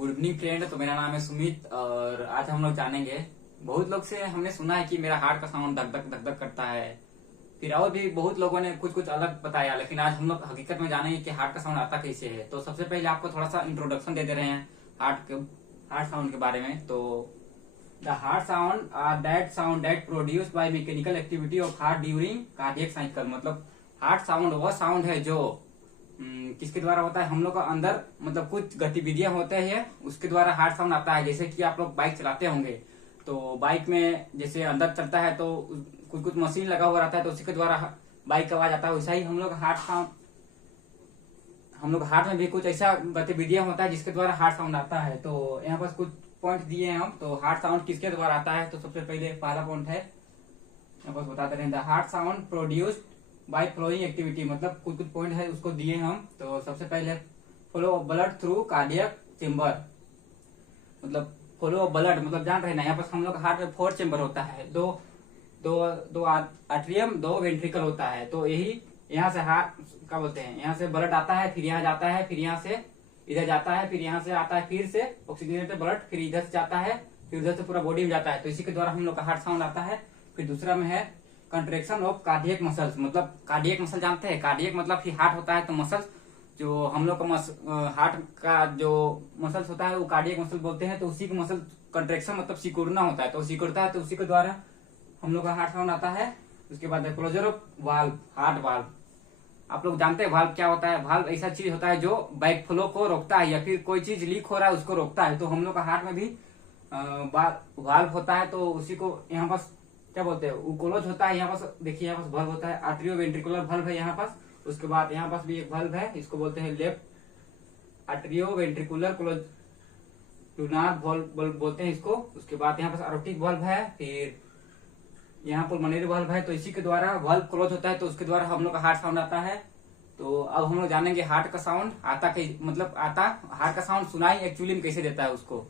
Good evening friend. तो मेरा नाम है सुमित और आज हम लोग जानेंगे। बहुत लोग से हमने सुना है कि मेरा हार्ट का साउंड धक धक धक धक करता है। फिर और भी बहुत लोगों ने कुछ कुछ अलग बताया, लेकिन आज हम लोग हकीकत में जानेंगे कि हार्ट का साउंड आता कैसे है। तो सबसे पहले आपको थोड़ा सा इंट्रोडक्शन दे रहे हैं हार्ट साउंड के बारे में। तो the heart sound are that sound that produced by mechanical activity of heart during cardiac cycle. मतलब हार्ट साउंड वह साउंड है जो किसके द्वारा होता है, हम लोग का अंदर मतलब कुछ गतिविधियां होते हैं उसके द्वारा हार्ट साउंड आता है। जैसे कि आप लोग बाइक चलाते होंगे तो बाइक में जैसे अंदर चलता है तो कुछ कुछ मशीन लगा हुआ रहता है तो उसी के द्वारा बाइक का आवाज आता है। वैसा ही हम लोग हार्ट में भी कुछ ऐसा गतिविधियां होता है जिसके द्वारा हार्ट साउंड आता है। तो यहाँ पर कुछ पॉइंट दिए हैं हम। तो हार्ट साउंड किसके द्वारा आता है, तो सबसे पहले पहला पॉइंट है यहाँ पर बताते रहे, the heart sound produced by flowing activity. मतलब कुछ कुछ पॉइंट है उसको दिए हम। तो सबसे पहले flow of blood through cardiac chamber. मतलब फ्लो ऑफ ब्लड मतलब जान रहे ना, यहाँ पर हम लोग हार्ट में 4 चेम्बर होता है, दो आर्ट्रियम 2 वेंट्रिकल होता है। तो यही यहाँ से हार्ट क्या बोलते हैं, यहाँ से ब्लड आता है, फिर यहाँ जाता है, फिर यहाँ से इधर जाता है, फिर यहाँ से आता है, फिर से ऑक्सीजनेटेड ब्लड, फिर इधर से जाता है, फिर उधर से पूरा बॉडी में जाता है। तो इसी के द्वारा हम लोग का हार्ट साउंड आता है। फिर दूसरा में है कंट्रेक्शन ऑफ कार्डियक मसल्स। मतलब कार्डियक मसल जानते हैं, कार्डियक मतलब कि हार्ट होता है तो मसल्स जो हम लोग का हार्ट का जो मसल्स होता है वो कार्डियक मसल बोलते हैं। तो उसी का मसल कंट्रेक्शन मतलब सिकुड़ना होता है, तो सिकुड़ता है तो उसी के द्वारा हम लोग का हार्ट साउंड आता है। उसके बाद है closure of valve, heart valve. आप लोग जानते हैं वाल्व क्या होता है। वाल्व ऐसा चीज होता है जो बैक फ्लो को रोकता है या फिर कोई चीज लीक हो रहा है उसको रोकता है। तो हम लोग का हार्ट में भी वाल्व होता है। तो उसी को यहाँ पास क्या बोलते हैं, वो क्लोज होता है। यहाँ पास देखिए, यहाँ पास वाल्व होता है, आर्टरियो वेंट्रिकुलर वाल्व है यहाँ पास। उसके बाद यहाँ पास भी एक वाल्व है, इसको बोलते हैं left atrioventricular close lunar valve बोलते हैं इसको। उसके बाद यहाँ पास एरोटिक वाल्व है, फिर यहाँ पुल्मोनरी वाल्व है। तो इसी के द्वारा वाल्व क्लोज होता है तो उसके द्वारा हम लोग का हार्ट साउंड आता है। तो अब हम लोग जानेंगे हार्ट का साउंड आता मतलब हार्ट का साउंड सुनाई एक्चुअली में कैसे देता है उसको।